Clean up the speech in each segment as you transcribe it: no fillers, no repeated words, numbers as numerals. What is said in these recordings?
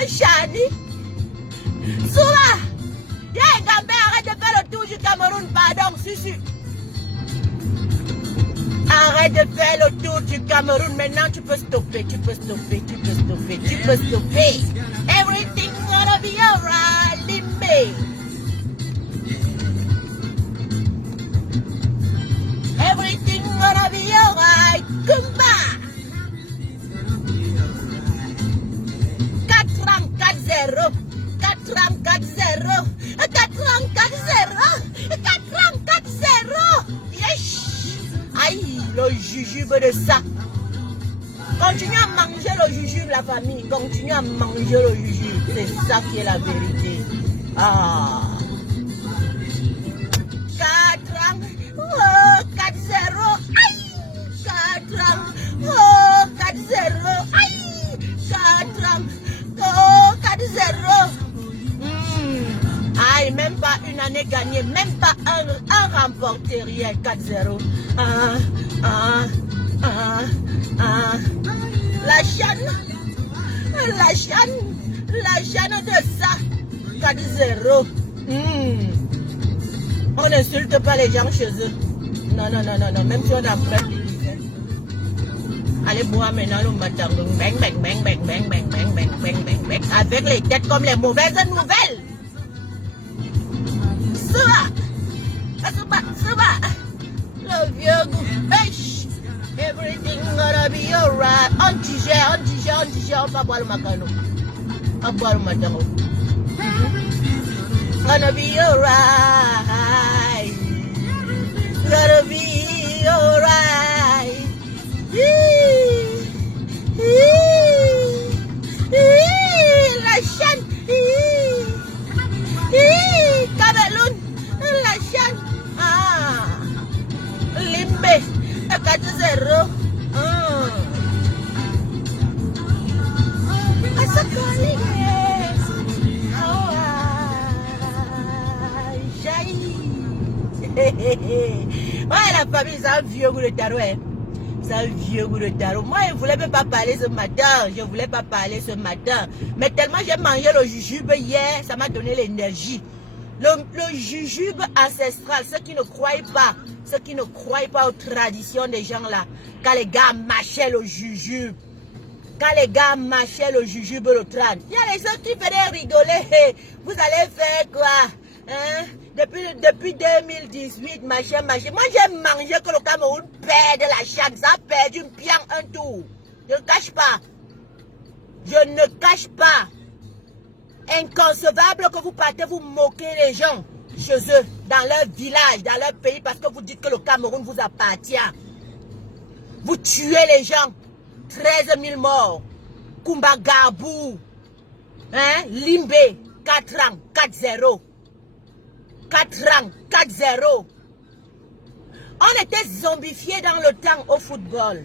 Chani. Soula. Y'a Gambé, arrête de faire le tour du Cameroun, pardon, Susu. Arrête de faire le tour du Cameroun. Maintenant, tu peux stopper, tu peux stopper, tu peux stopper, tu peux stopper. Everything gonna be alright, Limbe. Everything gonna be alright, Kumba. 4 ans, 4-0. 4 ans, 4-0. 4 ans, 4-0. 4 ans, 4-0. Yes. Aïe, le jujube de ça. Continue à manger le jujube, la famille. Continue à manger le jujube. C'est ça qui est la vérité. Ah. 4 ans. Oh, 4-0. Aïe. 4 ans. Oh, 4-0. Aïe. 4 ans. Oh, 4-0. Aïe, même pas une année gagnée, même pas un remporté, rien, 4-0. La chaîne de ça, 4-0. On n'insulte pas les gens chez eux. Non, non, non, non, non, même si on a peur. Allez boire maintenant le matin, bang, bang, bang, bang, bang, bang, bang, bang, bang, bang, bang, avec les têtes comme les mauvaises nouvelles. Le vieux goût. Everything gonna be alright. On digère, on va boire le macano. On va boire le macano. Gonna be alright. Gonna be alright. La chaîne. Cameroun. La chaîne. Limbe. 4-0. Ouais, la famille, c'est un vieux goût de tarot. Hein. C'est un vieux goût de tarot. Moi, je ne voulais même pas parler ce matin. Je ne voulais pas parler ce matin. Mais tellement j'ai mangé le jujube hier, ça m'a donné l'énergie. Le jujube ancestral, ceux qui ne croient pas aux traditions des gens là, quand les gars mâchaient le jujube, le trâne, il y a les gens qui venaient rigoler. Vous allez faire quoi? Hein? Depuis 2018, machin. Moi, j'ai mangé que le Cameroun perd la chaîne. Ça a perdu une pian un tour. Je ne cache pas. Je ne cache pas. Inconcevable que vous partez vous moquer les gens chez eux, dans leur village, dans leur pays, parce que vous dites que le Cameroun vous appartient. Vous tuez les gens. 13 000 morts. Kumba Gabou. Hein? Limbe. 4 ans. 4-0. 4 ans. 4-0. On était zombifiés dans le temps au football.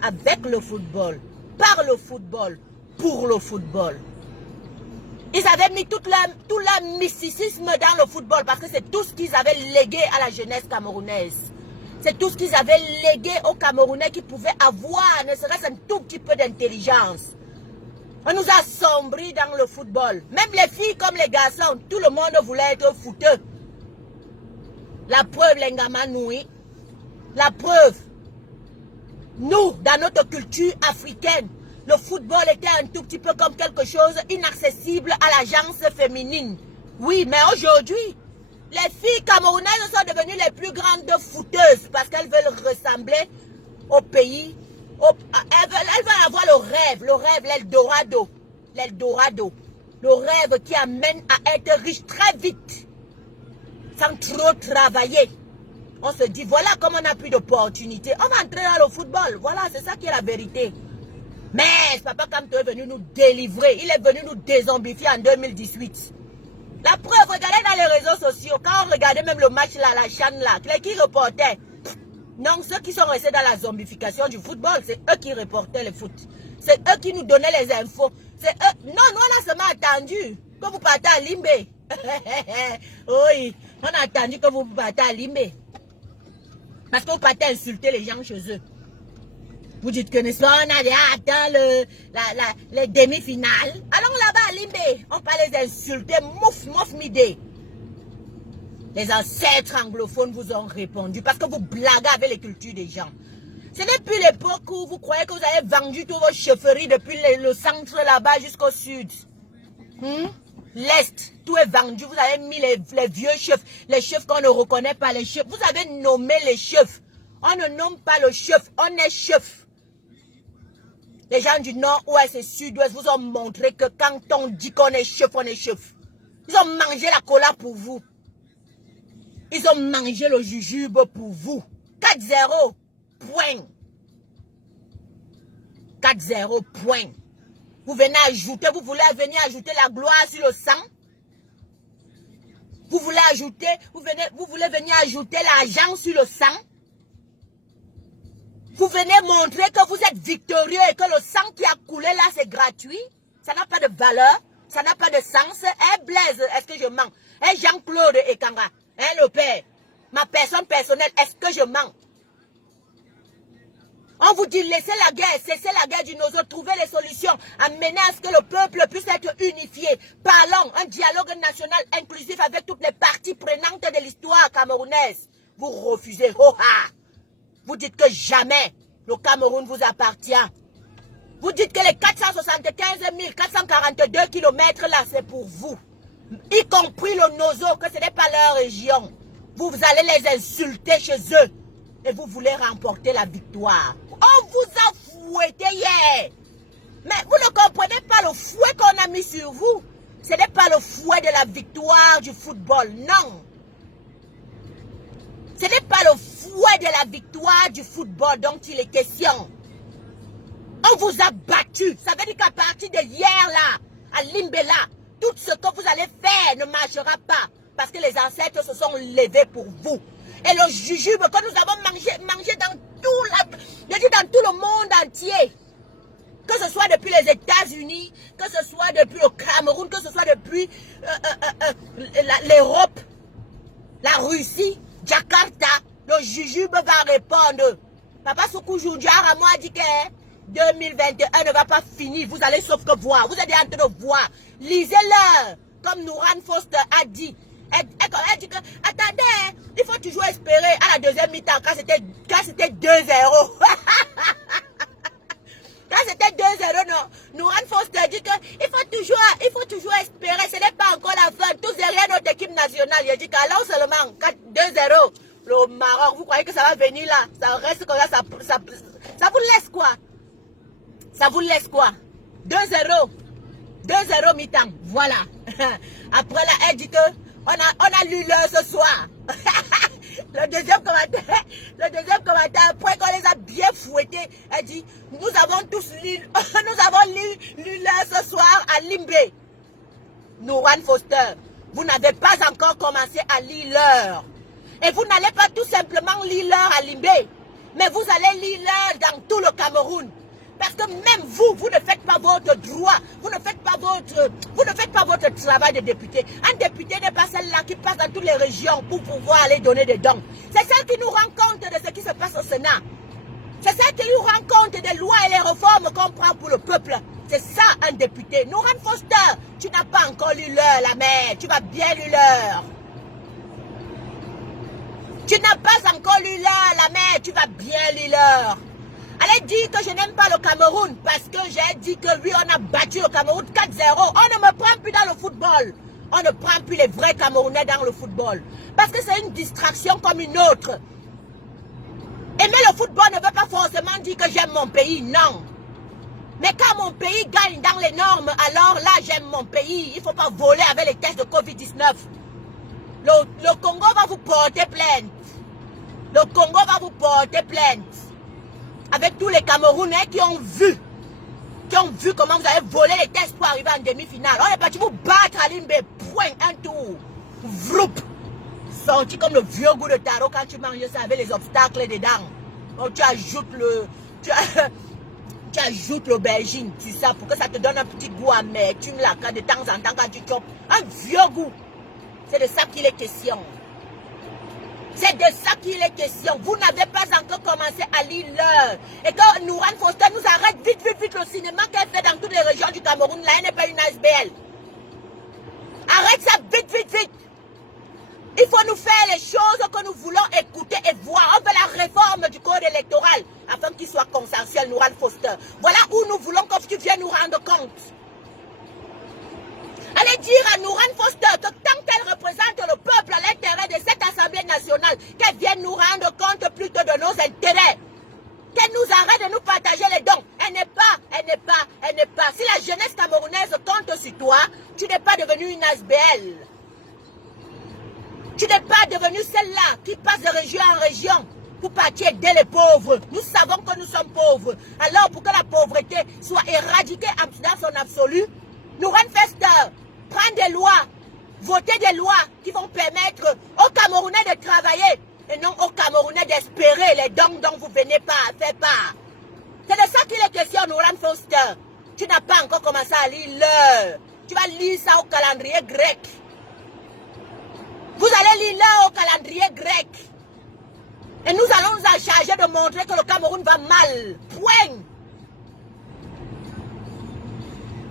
Avec le football. Par le football. Pour le football. Ils avaient mis tout leur mysticisme dans le football parce que c'est tout ce qu'ils avaient légué à la jeunesse camerounaise. C'est tout ce qu'ils avaient légué aux Camerounais qui pouvaient avoir, ne serait-ce un tout petit peu d'intelligence. On nous a sombris dans le football. Même les filles comme les garçons, tout le monde voulait être footeux. La preuve, l'Engama Noui. La preuve, nous, dans notre culture africaine, le football était un tout petit peu comme quelque chose inaccessible à la gente féminine. Oui, mais aujourd'hui, les filles camerounaises sont devenues les plus grandes footeuses parce qu'elles veulent ressembler au pays. Elles veulent avoir le rêve, l'Eldorado. L'Eldorado. Le rêve qui amène à être riche très vite, sans trop travailler. On se dit, voilà comme on n'a plus d'opportunités. On va entrer dans le football. Voilà, c'est ça qui est la vérité. Mais Papa Kamto est venu nous délivrer. Il est venu nous dézombifier en 2018. La preuve, regardez dans les réseaux sociaux. Quand on regardait même le match là, la chaîne là, qui reportait. Non, ceux qui sont restés dans la zombification du football, c'est eux qui reportaient le foot. C'est eux qui nous donnaient les infos. C'est eux. Non, nous on a seulement attendu que vous partez à Limbe. Oui, on a attendu que vous partez à Limbe. Parce que vous partez insulter les gens chez eux. Vous dites que n'est-ce pas, on a atteint les demi-finales. Allons là-bas à Limbe, on va les insulter, mouf midé. Les ancêtres anglophones vous ont répondu parce que vous blaguez avec les cultures des gens. Ce n'est plus l'époque où vous croyez que vous avez vendu toutes vos chefferies depuis le centre là-bas jusqu'au sud. L'Est, tout est vendu. Vous avez mis les vieux chefs, les chefs qu'on ne reconnaît pas, les chefs. Vous avez nommé les chefs. On ne nomme pas le chef, on est chef. Les gens du nord-ouest et sud-ouest vous ont montré que quand on dit qu'on est chef, on est chef. Ils ont mangé la cola pour vous. Ils ont mangé le jujube pour vous. 4-0, point. 4-0, point. Vous venez ajouter, vous voulez venir ajouter la gloire sur le sang. Vous voulez ajouter, vous voulez venir ajouter l'argent sur le sang. Vous venez montrer que vous êtes victorieux et que le sang qui a coulé là, c'est gratuit. Ça n'a pas de valeur, ça n'a pas de sens. Blaise, est-ce que je mens? Jean-Claude Ekanga, le père, ma personne personnelle, est-ce que je mens? On vous dit laissez la guerre, cessez la guerre du nozo, trouvez les solutions, amenez à ce que le peuple puisse être unifié. Parlons, un dialogue national inclusif avec toutes les parties prenantes de l'histoire camerounaise. Vous refusez, Vous dites que jamais le Cameroun vous appartient. Vous dites que les 475 442 kilomètres là, c'est pour vous. Y compris le nozo, que ce n'est pas leur région. Vous allez les insulter chez eux. Et vous voulez remporter la victoire. On vous a fouetté hier. Mais vous ne comprenez pas le fouet qu'on a mis sur vous. Ce n'est pas le fouet de la victoire du football, non. Ce n'est pas le fouet de la victoire du football dont il est question. On vous a battu. Ça veut dire qu'à partir de hier là, à Limbela, tout ce que vous allez faire ne marchera pas. Parce que les ancêtres se sont levés pour vous. Et le jujube que nous avons mangé dans dans tout le monde entier. Que ce soit depuis les États-Unis, que ce soit depuis le Cameroun, que ce soit depuis l'Europe, la Russie, Jakarta, le jujube va répondre. Papa Soukou Joudjara a dit que 2021 ne va pas finir. Vous allez sauf que voir. Vous êtes en train de voir. Lisez-le. Comme Nouran Foster a dit. Elle dit que, attendez, il faut toujours espérer à la deuxième mi-temps quand c'était 2-0. Quand c'était 2-0, non. Nouran Foster dit que il faut toujours espérer. Ce n'est pas encore la fin. Tout derrière notre équipe nationale. Il dit qu'alors seulement 2-0. Le Maroc, vous croyez que ça va venir là? Ça reste comme ça. Ça vous laisse quoi? Ça vous laisse quoi? 2-0. 2-0 mi-temps. Voilà. Après là, elle dit que on a lu l'heure ce soir. Le deuxième commentaire, après qu'on les a bien fouettés, elle dit, nous avons tous lu, lu l'heure ce soir à Limbe. Nouran Foster, vous n'avez pas encore commencé à lire l'heure. Et vous n'allez pas tout simplement lire l'heure à Limbe, mais vous allez lire l'heure dans tout le Cameroun. Parce que même vous ne faites pas votre droit, vous ne faites pas votre travail de député. Un député n'est pas celle-là qui passe dans toutes les régions pour pouvoir aller donner des dons. C'est celle qui nous rend compte de ce qui se passe au Sénat. C'est celle qui nous rend compte des lois et les réformes qu'on prend pour le peuple. C'est ça un député. Nouran Foster, tu n'as pas encore lu l'heure, la mère. Tu vas bien lu l'heure. Tu n'as pas encore lu l'heure, la mère. Tu vas bien lire l'heure. Allez dire que je n'aime pas le Cameroun parce que j'ai dit que oui, on a battu le Cameroun 4-0. On ne me prend plus dans le football. On ne prend plus les vrais Camerounais dans le football. Parce que c'est une distraction comme une autre. Aimer le football ne veut pas forcément dire que j'aime mon pays, non. Mais quand mon pays gagne dans les normes, alors là, j'aime mon pays. Il ne faut pas voler avec les tests de Covid-19. Le Congo va vous porter plainte. Le Congo va vous porter plainte. Avec tous les Camerounais qui ont vu comment vous avez volé les tests pour arriver en demi-finale. On est parti vous battre à Limbe, point, un tour. Vroup. Sorti comme le vieux goût de tarot quand tu manges ça avec les obstacles dedans. Donc tu ajoutes l'aubergine, tu sais, pour que ça te donne un petit goût amer. Tu me la de temps en temps quand tu chopes. Un vieux goût. C'est de ça qu'il est question. C'est de ça qu'il est question. Vous n'avez pas encore commencé à lire l'heure. Et quand Nouran Foster nous arrête vite le cinéma qu'elle fait dans toutes les régions du Cameroun, là, elle n'est pas une ASBL. arrête ça vite, vite, vite. Il faut nous faire les choses que nous voulons écouter et voir. On veut la réforme du code électoral afin qu'il soit consensuel, Nourane Foster. Voilà où nous voulons que tu viennes nous rendre compte. Allez dire à Nourane Foster que tant qu'elle représente le peuple à l'intérieur de cette Assemblée nationale, qu'elle vienne nous rendre compte plutôt de nos intérêts. Qu'elle nous arrête de nous partager les dons. Elle n'est pas. Si la jeunesse camerounaise compte sur toi, tu n'es pas devenu une ASBL. Tu n'es pas devenu celle-là qui passe de région en région pour partir aider les pauvres. Nous savons que nous sommes pauvres. Alors pour que la pauvreté soit éradiquée dans son absolu, Nourane Foster, prendre des lois, voter des lois qui vont permettre aux Camerounais de travailler et non aux Camerounais d'espérer les dons dont vous venez pas à faire part. C'est de ça qu'il est question, Nourane Foster. Tu n'as pas encore commencé à lire l'heure. Tu vas lire ça au calendrier grec. Vous allez lire l'heure au calendrier grec. Et nous allons nous en charger de montrer que le Cameroun va mal. Point.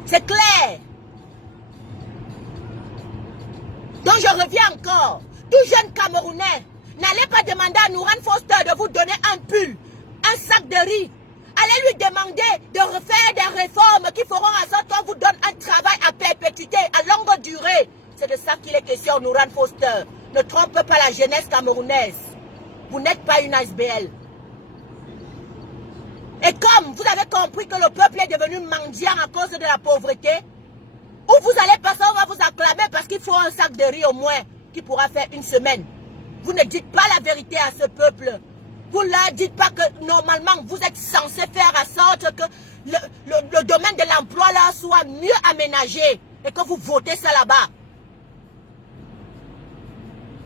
C'est clair. Donc je reviens encore. Tout jeune Camerounais, n'allez pas demander à Nourane Foster de vous donner un pull, un sac de riz. Allez lui demander de refaire des réformes qui feront en sorte qu'on vous donne un travail à perpétuité, à longue durée. C'est de ça qu'il est question, Nourane Foster. Ne trompe pas la jeunesse camerounaise. Vous n'êtes pas une ASBL. Et comme vous avez compris que le peuple est devenu mendiant à cause de la pauvreté, où vous allez passer, on va vous acclamer parce qu'il faut un sac de riz au moins qui pourra faire une semaine. Vous ne dites pas la vérité à ce peuple. Vous ne leur dites pas que normalement vous êtes censé faire en sorte que le domaine de l'emploi là soit mieux aménagé et que vous votez ça là-bas.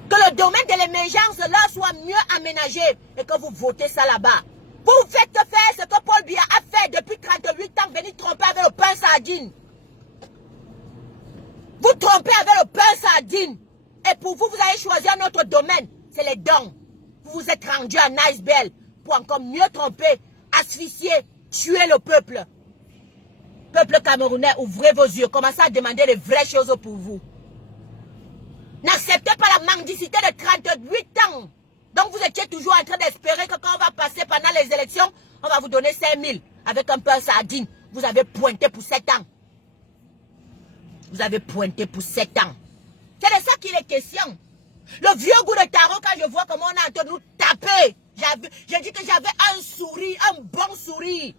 Que le domaine de l'émergence là soit mieux aménagé et que vous votez ça là-bas. Vous faites faire ce que Paul Biya a fait depuis 38 ans, venir tromper avec le pain sardine. Vous trompez avec le pain sardine. Et pour vous, vous allez choisir un autre domaine. C'est les dons. Vous vous êtes rendu à Nicebell pour encore mieux tromper, asphyxier, tuer le peuple. Peuple camerounais, ouvrez vos yeux. Commencez à demander les vraies choses pour vous. N'acceptez pas la mendicité de 38 ans. Donc vous étiez toujours en train d'espérer que quand on va passer pendant les élections, on va vous donner 5 000 avec un pain sardine. Vous avez pointé pour 7 ans. Vous avez pointé pour 7 ans. C'est de ça qu'il est question. Le vieux goût de tarot, quand je vois comment on est en train de nous taper, j'ai dit que j'avais un sourire, un bon sourire.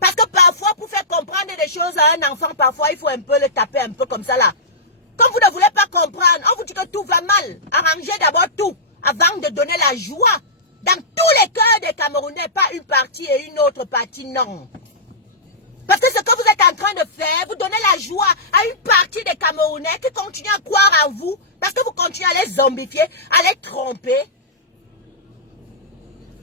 Parce que parfois, pour faire comprendre des choses à un enfant, parfois, il faut un peu le taper un peu comme ça là. Comme vous ne voulez pas comprendre, on vous dit que tout va mal. Arrangez d'abord tout, avant de donner la joie. Dans tous les cœurs des Camerounais, pas une partie et une autre partie, non. Parce que ce que vous êtes en train de faire, vous donnez la joie à une partie des Camerounais qui continuent à croire en vous, parce que vous continuez à les zombifier, à les tromper.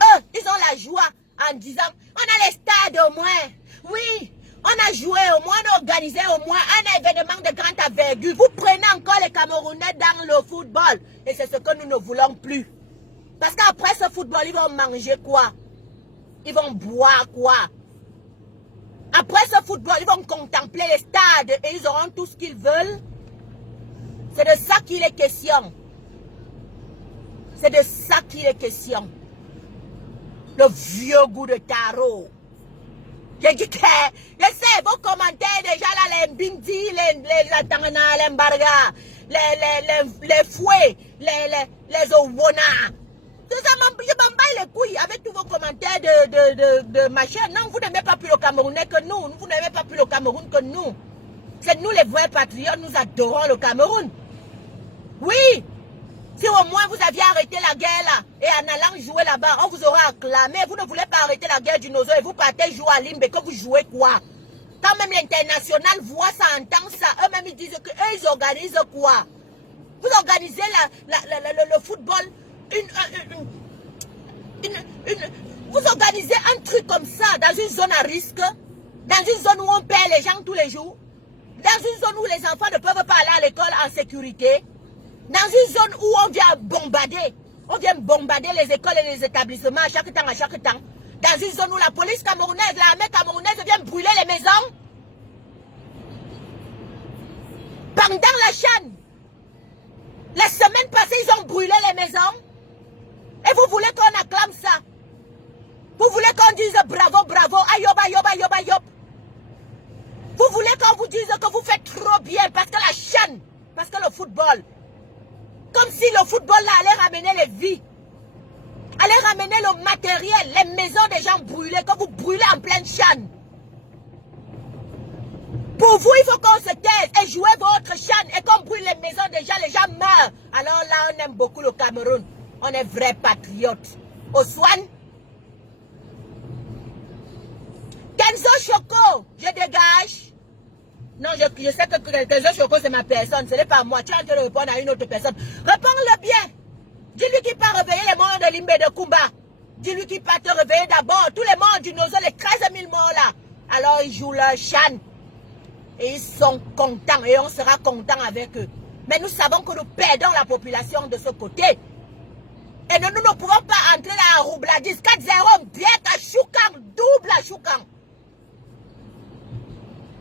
Eux, ils ont la joie en disant, on a les stades au moins. Oui, on a joué au moins, on a organisé au moins un événement de grande envergure. Vous prenez encore les Camerounais dans le football. Et c'est ce que nous ne voulons plus. Parce qu'après ce football, ils vont manger quoi? Ils vont boire quoi? Après ce football, ils vont contempler les stades et ils auront tout ce qu'ils veulent. C'est de ça qu'il est question. C'est de ça qu'il est question. Le vieux goût de tarot. J'ai dit que, je sais, vos commentaires déjà là, les Mbindi, les Atangana, les Mbarga, les Fouets, les Owona. Je m'en bats les couilles avec tous vos commentaires de machin. Non, vous n'aimez pas plus le Camerounais que nous. Vous n'aimez pas plus le Cameroun que nous. C'est nous les vrais patriotes, nous adorons le Cameroun. Oui. Si au moins vous aviez arrêté la guerre là, et en allant jouer là-bas, on vous aurait acclamé. Vous ne voulez pas arrêter la guerre du Nozo et vous partez jouer à Limbe, que vous jouez quoi? Quand même l'international voit ça, entend ça, eux-mêmes ils disent qu'eux ils organisent quoi? Vous organisez le football, vous organisez un truc comme ça dans une zone à risque, dans une zone où on perd les gens tous les jours, dans une zone où les enfants ne peuvent pas aller à l'école en sécurité, dans une zone où on vient bombarder les écoles et les établissements à chaque temps, dans une zone où la police camerounaise, l'armée camerounaise vient brûler les maisons. pendant la CHAN. La semaine passée, ils ont brûlé les maisons. Et vous voulez qu'on acclame ça? Vous voulez qu'on dise bravo, bravo, ayob, ayob, ayob, ayob? Vous voulez qu'on vous dise que vous faites trop bien parce que la CHAN, parce que le football, comme si le football là allait ramener les vies, allait ramener le matériel, les maisons des gens brûlées, que vous brûlez en pleine CHAN. Pour vous, il faut qu'on se taise et jouer votre CHAN et qu'on brûle les maisons des gens, les gens meurent. Alors là, on aime beaucoup le Cameroun. On est vrais patriotes. Oswan, Kenzo Choco, je dégage. Non, je sais que Kenzo Choco, c'est ma personne. Ce n'est pas moi. Tu es en train de répondre à une autre personne. Réponds-le bien. Dis-lui qu'il peut réveiller les morts de Limbe de Kumba. Dis-lui qu'il peut te réveiller d'abord. Tous les morts du Nozo, les 13 000 morts là. Alors ils jouent leur CHAN. Et ils sont contents. Et on sera content avec eux. Mais nous savons que nous perdons la population de ce côté. Et nous ne pouvons pas entrer là à Roubladis. 4-0, bien à Choukang. Double à Choukang.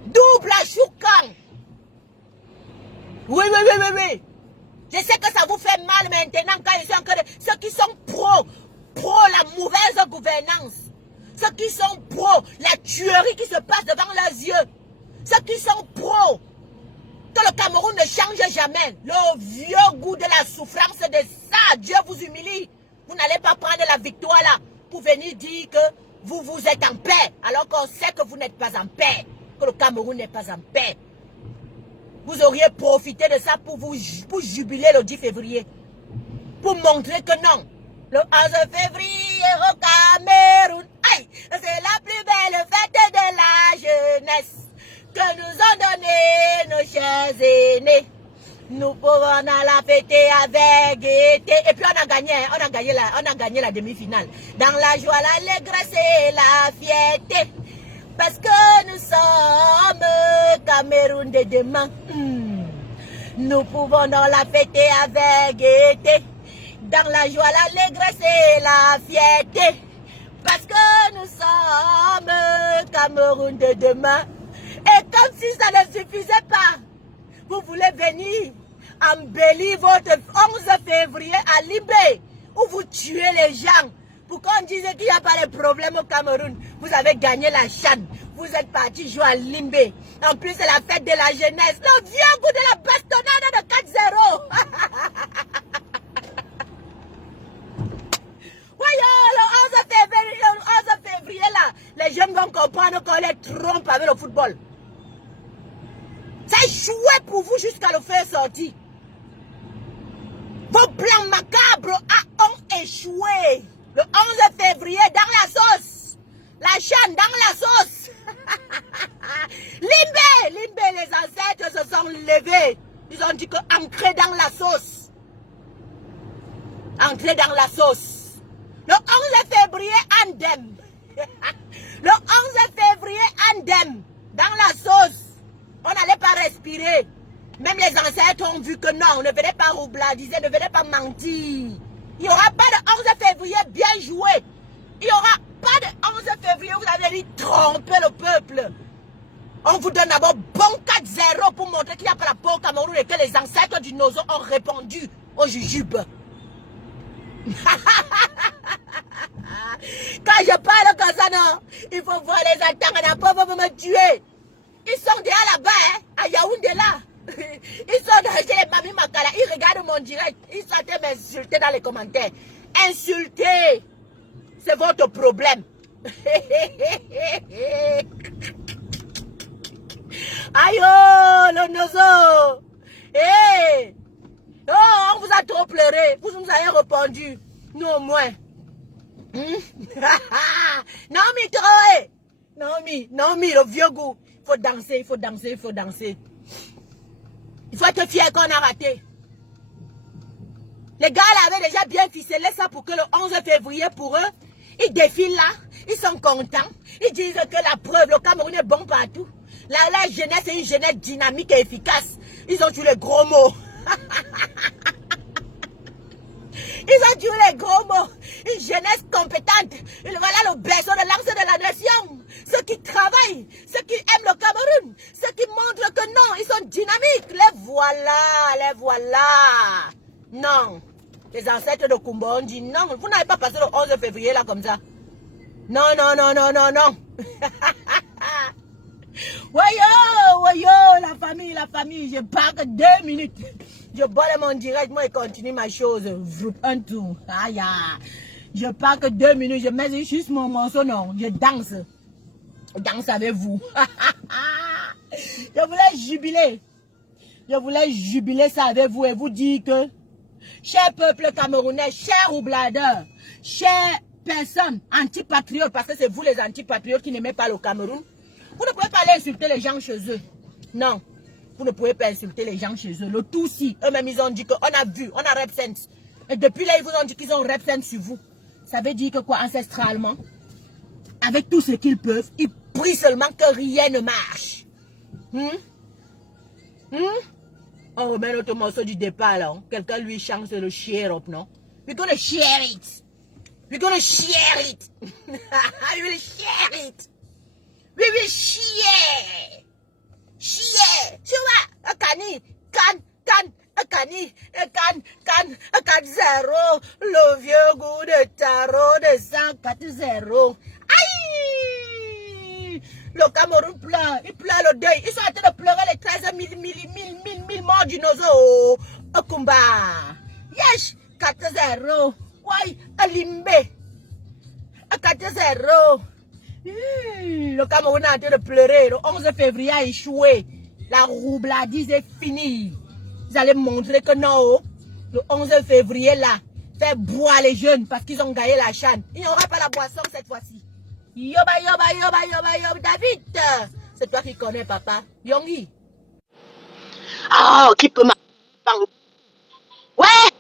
Double à Choukang. Oui, oui, oui, oui, oui. Je sais que ça vous fait mal maintenant quand ils sont encore ceux qui sont pro la mauvaise gouvernance. Ceux qui sont pro la tuerie qui se passe devant leurs yeux. Ceux qui sont pro que le Cameroun ne change jamais. Le vieux goût de la souffrance de ça. Dieu vous humilie. Vous n'allez pas prendre la victoire là pour venir dire que vous êtes en paix. Alors qu'on sait que vous n'êtes pas en paix. Que le Cameroun n'est pas en paix. Vous auriez profité de ça pour jubiler le 10 février. Pour montrer que non. Le 11 février au Cameroun. C'est la plus belle fête de la jeunesse que nous ont donné nos chers aînés. Nous pouvons la fêter avec gaieté. Et puis on a gagné la demi-finale. Dans la joie, l'allégresse et la fierté. Parce que nous sommes Cameroun de demain. Nous pouvons la fêter avec gaieté. Dans la joie, l'allégresse et la fierté. Parce que nous sommes Cameroun de demain. Et comme si ça ne suffisait pas, vous voulez venir embellir votre 11 février à Libé, où vous tuez les gens, pour qu'on dise qu'il n'y a pas de problème au Cameroun. Vous avez gagné la CHAN, vous êtes parti jouer à Limbé. En plus, c'est la fête de la jeunesse. Le vieux goût de la bastonnade de 4-0. Voyons, le 11 février, là, les jeunes vont comprendre qu'on les trompe avec le football. Ça a échoué pour vous jusqu'à le faire sortir. Vos plans macabres ont échoué. Le 11 février, dans la sauce. La CHAN dans la sauce. Limbé, les ancêtres se sont levés. Ils ont dit que entrer dans la sauce. Entrer dans la sauce. Le 11 février, Andem. Le 11 février, Andem. Dans la sauce. On n'allait pas respirer. Même les ancêtres ont vu que non, ne venez pas roubladiser, ne venez pas mentir. Il n'y aura pas de 11 février bien joué. Il n'y aura pas de 11 février, vous avez dit tromper le peuple. On vous donne d'abord bon 4-0 pour montrer qu'il n'y a pas la paix au Cameroun et que les ancêtres du Nozo ont répondu au jujube. Quand je parle comme ça, non, il faut voir les attaques, on n'a pas me tuer. Ils sont déjà là-bas, hein, à Yaoundé là. Ils sont dans les Mami Makala, ils regardent mon direct, ils sont en train de m'insulter dans les commentaires. Insulter, c'est votre problème. Aïe, oh, le Nozo. Hey. Oh, on vous a trop pleuré, vous nous avez répondu. Nous au moins. Non, mais trop, non, mais le vieux goût. Il faut danser, il faut danser, il faut danser. Il faut être fier qu'on a raté. Les gars là avaient déjà bien ficelé ça pour que le 11 février, pour eux, ils défilent là, ils sont contents. Ils disent que la preuve, le Cameroun est bon partout. La jeunesse est une jeunesse dynamique et efficace. Ils ont tué les gros mots. Ils ont tué les gros mots. Une jeunesse compétente. Voilà le berceau de l'ance de la nation. ceux qui travaillent, ceux qui aiment le Cameroun, ceux qui montrent que non, ils sont dynamiques. Les voilà, les voilà. Non. Les ancêtres de Kumba ont dit non, vous n'avez pas passé le 11 février là comme ça. Non, non, non, non, non, non. Voyons, la famille, je pars que 2 minutes. Je bois mon direct, moi, et continue ma chose. Un tour. Aïe, je pars que 2 minutes, je mets juste mon morceau, non, je danse. Je danse avec vous. Je voulais jubiler ça avec vous et vous dire que, cher peuple camerounais, cher oubladeur, chers personnes antipatriotes, parce que c'est vous les antipatriotes qui n'aimez pas le Cameroun, vous ne pouvez pas aller insulter les gens chez eux. Non, vous ne pouvez pas insulter les gens chez eux. Le tout si, eux-mêmes ils ont dit qu'on a vu, on a rep sense. Et depuis là, ils vous ont dit qu'ils ont rep sense sur vous. Ça veut dire que quoi, ancestralement, avec tout ce qu'ils peuvent, ils prient seulement que rien ne marche. On remet notre morceau du départ là. Quelqu'un lui chante le share up, non? We're gonna share it. We're gonna share it. We will share it. We will share. Share. Tu vois? Akani. Akani. Kan 0. Le vieux goût de tarot de 104-0. Aïe! Le Cameroun pleure. Il pleure le deuil. Ils sont en train de pleurer les 13 000 morts du Nozo. Okumba. Yesh. 4-0. Ouais. Alimbe. 4-0. Le Cameroun est en train de pleurer. Le 11 février a échoué. La roubladise est finie. Vous allez montrer que non. Le 11 février là, fait boire les jeunes parce qu'ils ont gagné la chaîne. Il n'y aura pas la boisson cette fois-ci. Yoba. David, c'est toi qui connais papa. Yongi. Ah, qui peut m'apprendre? Ouais.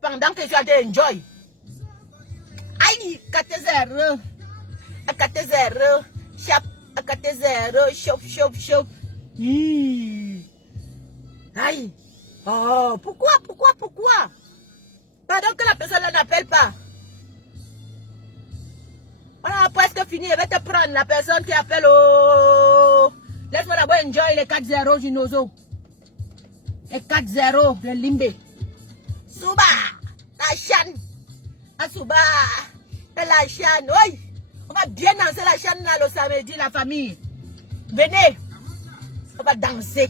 Pendant que tu as de enjoy. Aïe, 4-0. 4-0. Chap. 4-0. Chauffe. Aïe. Oh, pourquoi? Pendant que la personne n'appelle pas. On a presque fini. Je vais te prendre la personne qui appelle au... Laisse-moi d'abord enjoy les 4-0 du Nozo. Les 4-0 de Limbe. Souba. La chaîne. Souba. La chaîne. Oui. On va bien danser la chaîne là le samedi, la famille. Venez. On va danser.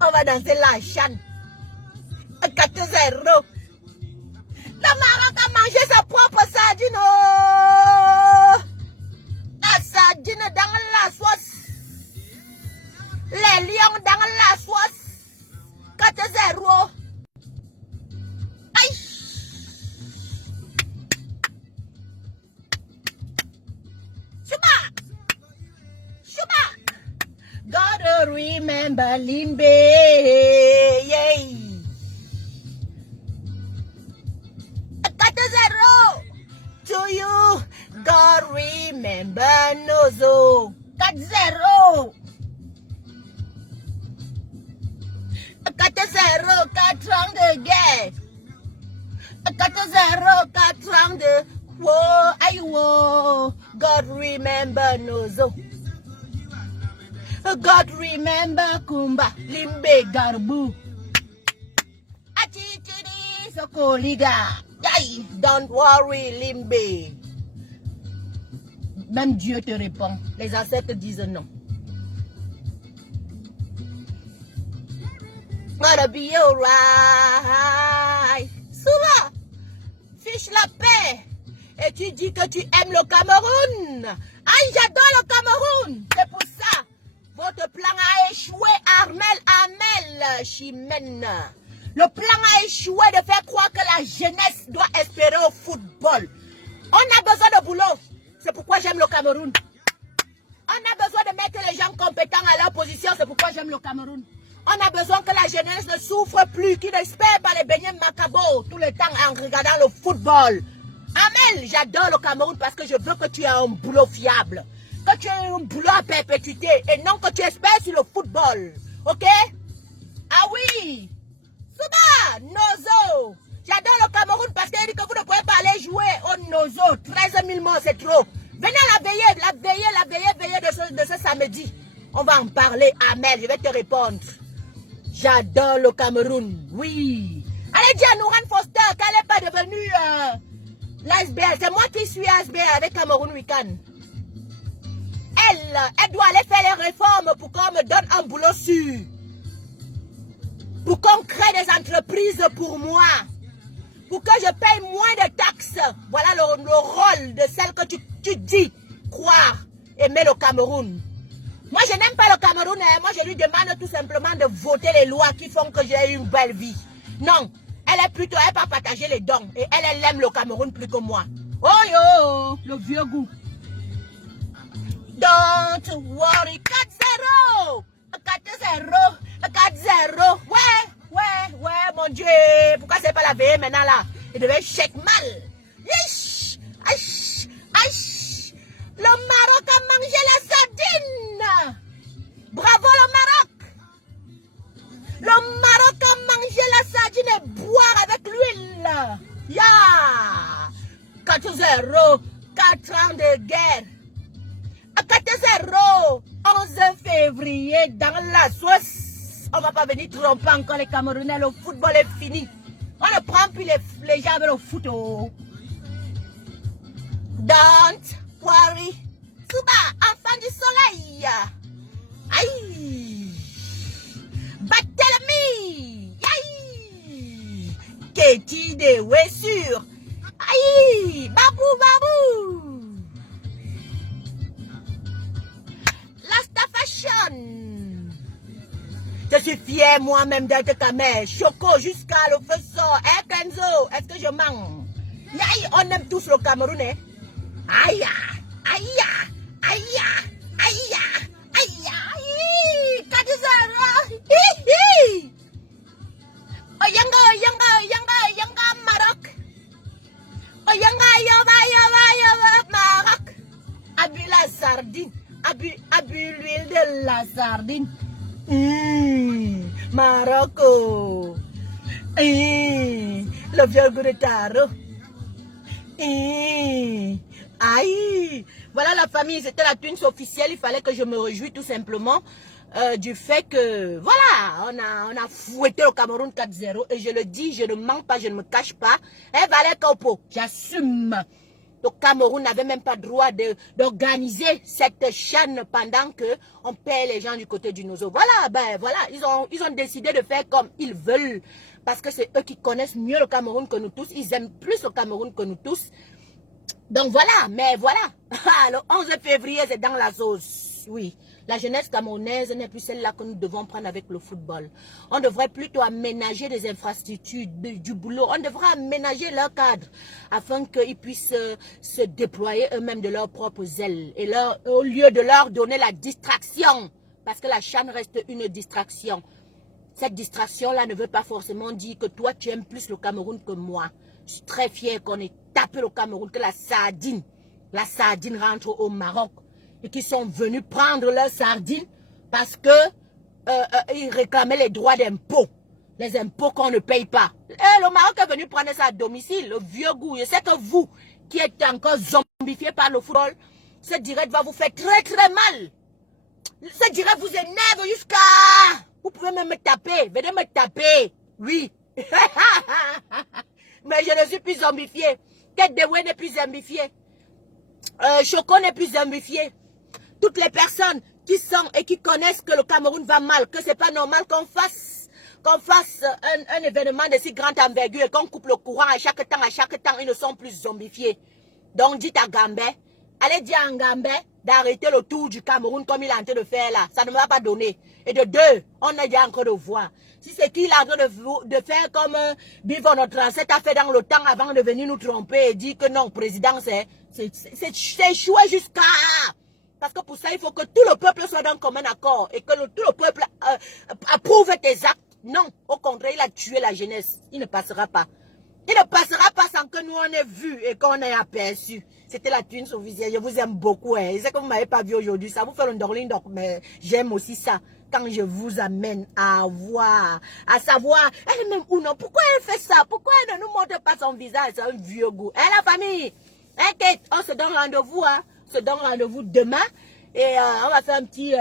On va danser la chaîne. 4-0. La Maroc a mangé sa propre sardine. La sardine dans la sauce. Les lions dans la sauce. 4-0. Aïe. Shuba. Gotta remember Limbe. Yay. 4-0. To you. God remember Nozo. 4-0. 4-0. 4 ans de guerre. 4-0. 4 ans de war. Aïe, war. God remember Nozo. God remember Kumba. Limbe Garbu. Atichidi Sokoliga. Aïe, don't worry, Limbe. Même Dieu te répond. Les ancêtres disent non. Gonna be alright. Souvent, fiche la paix. Et tu dis que tu aimes le Cameroun. Aïe, j'adore le Cameroun. C'est pour ça. Votre plan a échoué, Amel Chimène. Le plan a échoué de faire croire que la jeunesse doit espérer au football. On a besoin de boulot. C'est pourquoi j'aime le Cameroun. On a besoin de mettre les gens compétents à leur position. C'est pourquoi j'aime le Cameroun. On a besoin que la jeunesse ne souffre plus, qui n'espère pas les beignets macabo tout le temps en regardant le football. Amel, j'adore le Cameroun parce que je veux que tu aies un boulot fiable. Que tu aies un boulot à perpétuité et non que tu espères sur le football. Ok? Ah oui! Souba, Nozo, J'adore le Cameroun parce qu'il dit que vous ne pouvez pas aller jouer au Nozo. 13 000 morts, c'est trop. Venez à la veillée de ce samedi. On va en parler, Amel, je vais te répondre. J'adore le Cameroun, oui. Allez dire à Nouran Foster qu'elle n'est pas devenue l'ASBL. C'est moi qui suis ASBL avec Cameroun Weekend. Elle doit aller faire les réformes pour qu'on me donne un boulot sûr. Pour qu'on crée des entreprises pour moi. Pour que je paye moins de taxes. Voilà le rôle de celle que tu dis croire aimer le Cameroun. Moi, je n'aime pas le Cameroun. Moi, je lui demande tout simplement de voter les lois qui font que j'ai une belle vie. Non, elle peut partager les dons. Et elle aime le Cameroun plus que moi. Oh yo, le vieux goût. Don't worry, 4-0. 4-0. 4-0. Ouais, mon Dieu. Pourquoi c'est pas la veille maintenant là? Il devait shake mal. Yish, aïch, aïch. Le Maroc a mangé la sardine. Bravo le Maroc. Le Maroc a mangé la sardine et boire avec l'huile. Ya. 4-0. 4 ans de guerre. 4-0. 11 février dans la sauce. On va pas venir tromper encore les Camerounais. Le football est fini. On ne prend plus les gens avec le foot. Oh. Don't worry. Suba, enfant du soleil. Aïe. Barthélemy. Aïe. Kéti de Wessure. Aïe. Babou. Lasta Fashion. Je suis fière moi-même d'être ta mère. Choco jusqu'à le feu sort. Eh Kenzo, est-ce que je mens? Aïe, on aime tous le Cameroun, hein? Aïe, aïe, aïe, aïe, aïe, 4-0. Oyanga, Maroc. Oyanga, Maroc. Abu la sardine. Abu l'huile de la sardine. Marocco. Le vieux goût de taro. Aïe. Voilà la famille, c'était la twins officielle. Il fallait que je me réjouisse tout simplement du fait que, voilà, on a fouetté le Cameroun 4-0. Et je le dis, je ne mens pas, je ne me cache pas. Valais Kopo, j'assume. Le Cameroun n'avait même pas le droit d'organiser cette chaîne pendant qu'on paie les gens du côté du Nozo. Voilà, voilà, ils ont décidé de faire comme ils veulent. Parce que c'est eux qui connaissent mieux le Cameroun que nous tous. Ils aiment plus le Cameroun que nous tous. Donc voilà, mais voilà. Le 11 février, c'est dans la sauce. Oui, la jeunesse camerounaise n'est plus celle-là que nous devons prendre avec le football. On devrait plutôt aménager des infrastructures, du boulot. On devrait aménager leur cadre afin qu'ils puissent se déployer eux-mêmes de leurs propres ailes. Et au lieu de leur donner la distraction, parce que la CHAN reste une distraction. Cette distraction-là ne veut pas forcément dire que toi, tu aimes plus le Cameroun que moi. Je suis très fier qu'on ait tapé le Cameroun, que la sardine rentre au Maroc. Et qu'ils sont venus prendre leur sardine parce que ils réclamaient les droits d'impôt. Les impôts qu'on ne paye pas. Et le Maroc est venu prendre ça à domicile, le vieux goût. Je sais que vous, qui êtes encore zombifiés par le football, ce direct va vous faire très très mal. Ce direct vous énerve jusqu'à... Vous pouvez même me taper. Venez me taper. Oui. Mais je ne suis plus zombifié. Tête de Wé n'est plus zombifié. Choco n'est plus zombifié. Toutes les personnes qui sont et qui connaissent que le Cameroun va mal, que c'est pas normal qu'on fasse un événement de si grande envergure et qu'on coupe le courant à chaque temps, ils ne sont plus zombifiés. Donc dites à Gambé, allez dire à Gambé d'arrêter le tour du Cameroun comme il est en train de faire là. Ça ne va pas donner. Et de deux, on est déjà en train de voir. Si c'est qu'il est en train de faire comme Bivon notre ancêtre a fait dans le temps avant de venir nous tromper et dire que non, président, c'est échoué jusqu'à... Parce que pour ça, il faut que tout le peuple soit dans un commun accord et que tout le peuple approuve tes actes. Non, au contraire, il a tué la jeunesse. Il ne passera pas. Il ne passera pas sans que nous on ait vu et qu'on ait aperçu. C'était la thune officielle. Je vous aime beaucoup. Hein. Je sais que vous ne m'avez pas vu aujourd'hui. Ça vous fait le darling, donc, mais j'aime aussi ça. Quand je vous amène à voir, à savoir, elle-même ou non, pourquoi elle fait ça? Pourquoi elle ne nous montre pas son visage? C'est un vieux goût. Hein, la famille? Inquiète, on se donne rendez-vous. Hein. On se donne rendez-vous demain. Et on va faire un petit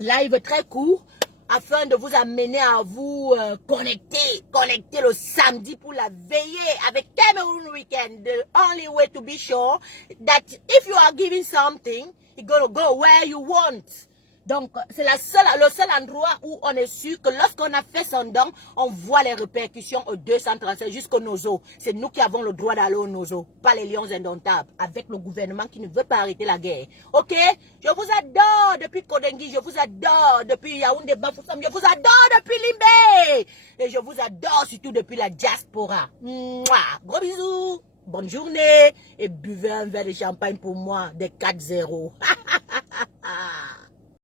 live très court, afin de vous amener à vous connecter le samedi pour la veillée avec Cameroon Weekend. The only way to be sure that if you are giving something, you're going to go where you want. Donc, c'est le seul endroit où on est sûr que lorsqu'on a fait son don, on voit les répercussions au 237 jusqu'au Nozo. C'est nous qui avons le droit d'aller au Nozo, pas les lions indomptables, avec le gouvernement qui ne veut pas arrêter la guerre. Ok? Je vous adore depuis Kodengi, je vous adore depuis Yaoundé Bafoussam, je vous adore depuis Limbe. Et je vous adore surtout depuis la diaspora. Mouah! Gros bisous, bonne journée et buvez un verre de champagne pour moi, des 4-0.